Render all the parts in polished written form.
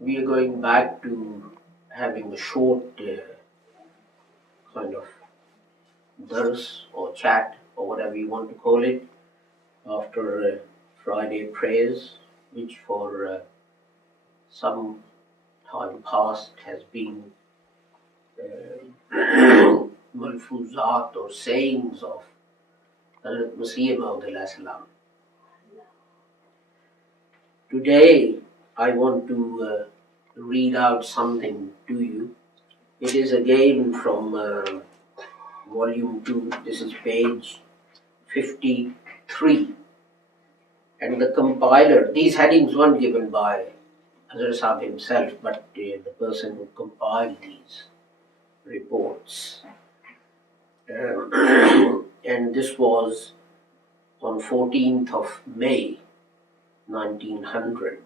We are going back to having a short kind of dars or chat or whatever you want to call it after Friday prayers, which for some time past has been malfuzat or sayings of Hazrat Mirza Ghulam Ahmad. Today I want to read out something to you. It is again from volume 2. This is page 53. And the compiler, these headings weren't given by Hazrat Sahib himself, but the person who compiled these reports. And this was on 14th of May 1900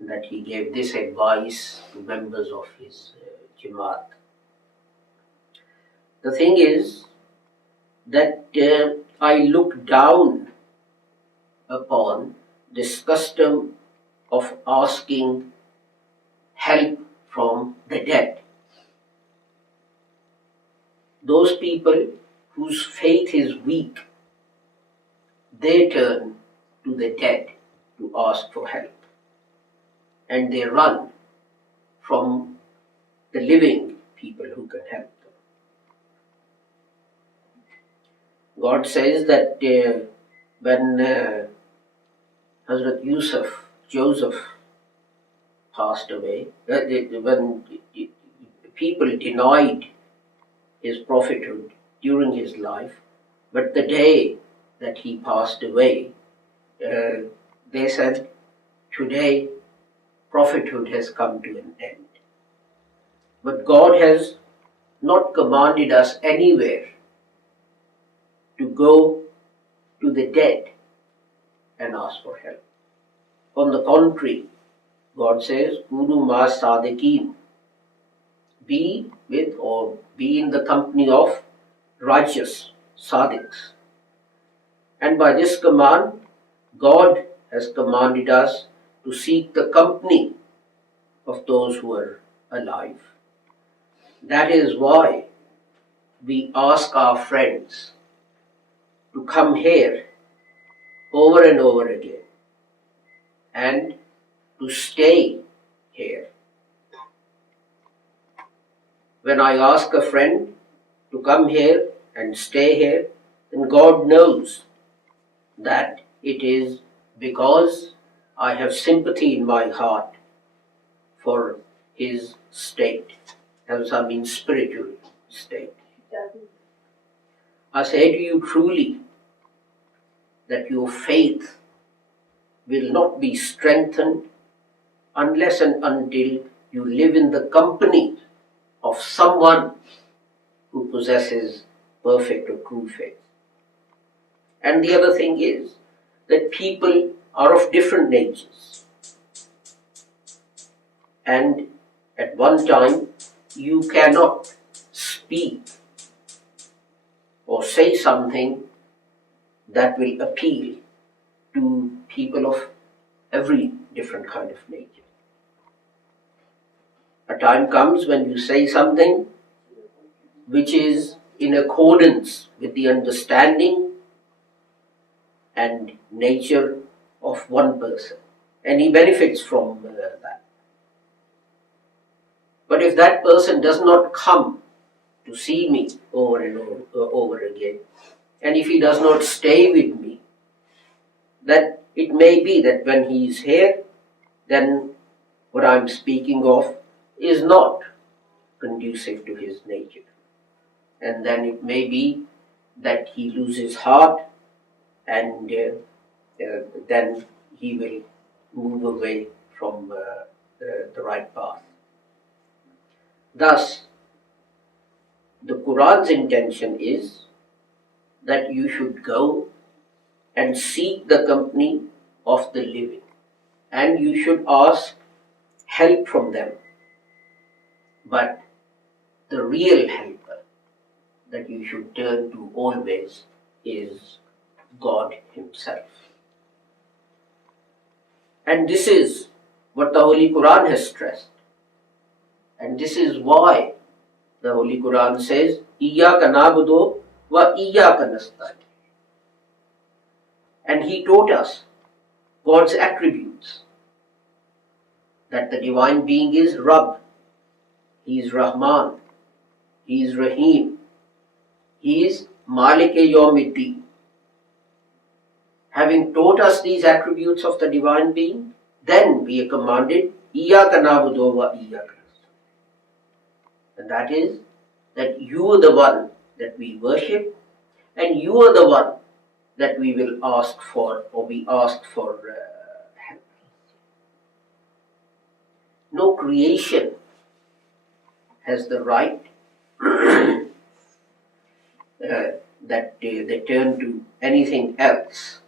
that he gave this advice to members of his jamaat. The thing is that I look down upon this custom of asking help from the dead. Those people whose faith is weak, they turn to the dead to ask for help. And they run from the living people who can help them. God says that when Hazrat Joseph passed away, when people denied his prophethood during his life, but the day that he passed away, they said, today prophethood has come to an end. But God has not commanded us anywhere to go to the dead and ask for help. On the contrary, God says, Kunu ma sadiqeen, be with or be in the company of righteous sadiqs. And by this command, God has commanded us to seek the company of those who are alive. That is why we ask our friends to come here over and over again and to stay here. When I ask a friend to come here and stay here, then God knows that it is because I have sympathy in my heart for his state, as I mean spiritual state. I say to you truly that your faith will not be strengthened unless and until you live in the company of someone who possesses perfect or true faith. And the other thing is that people are of different natures. And at one time, you cannot speak or say something that will appeal to people of every different kind of nature. A time comes when you say something which is in accordance with the understanding and nature of one person, and he benefits from that. But if that person does not come to see me over and over again, and if he does not stay with me, then it may be that when he is here, then what I'm speaking of is not conducive to his nature. And then it may be that he loses heart and then he will move away from the right path. Thus, the Quran's intention is that you should go and seek the company of the living, and you should ask help from them. But the real helper that you should turn to always is God himself. And this is what the Holy Quran has stressed. And this is why the Holy Quran says, Iyaka na'budu wa iyaka nasta'in. And He taught us God's attributes. That the Divine Being is Rabb, He is Rahman, He is Rahim, He is Malik-e-Yawmiddin. Having taught us these attributes of the Divine Being, then we are commanded, Iyaka na'budu wa iyaka nasta'in. And that is, that you are the one that we worship, and you are the one that we will ask for, or we ask for help. No creation has the right that they turn to anything else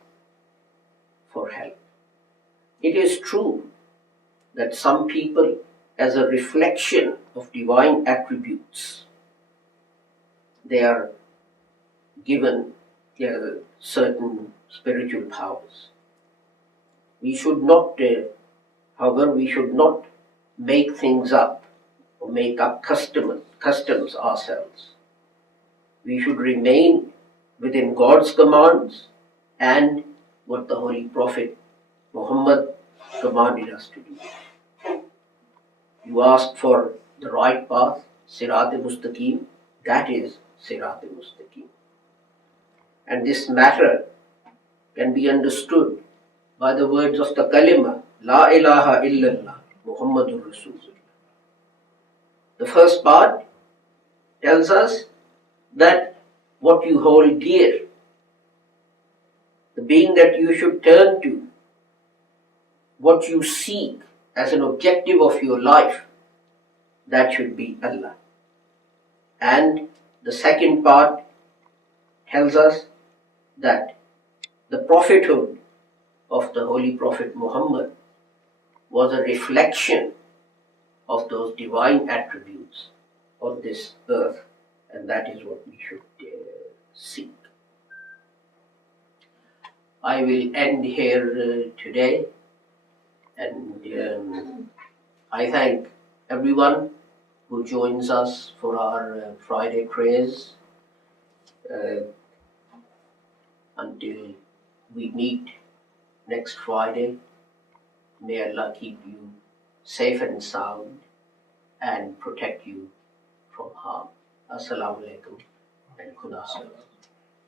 for help. It is true that some people, as a reflection of divine attributes, they are given certain spiritual powers. We should not, however, we should not make things up or make up customs ourselves. We should remain within God's commands and what the Holy Prophet Muhammad commanded us to do. You ask for the right path, Sirat-e-Mustaqim, that is Sirat-e-Mustaqim. And this matter can be understood by the words of the kalima, La ilaha illallah, Muhammadur Rasulullah. The first part tells us that what you hold dear, the being that you should turn to, what you seek as an objective of your life, that should be Allah. And the second part tells us that the prophethood of the Holy Prophet Muhammad was a reflection of those divine attributes on this earth, and that is what we should seek. I will end here today, and I thank everyone who joins us for our Friday prayers. Until we meet next Friday, may Allah keep you safe and sound and protect you from harm. Assalamu alaikum and Khuda Hafiz.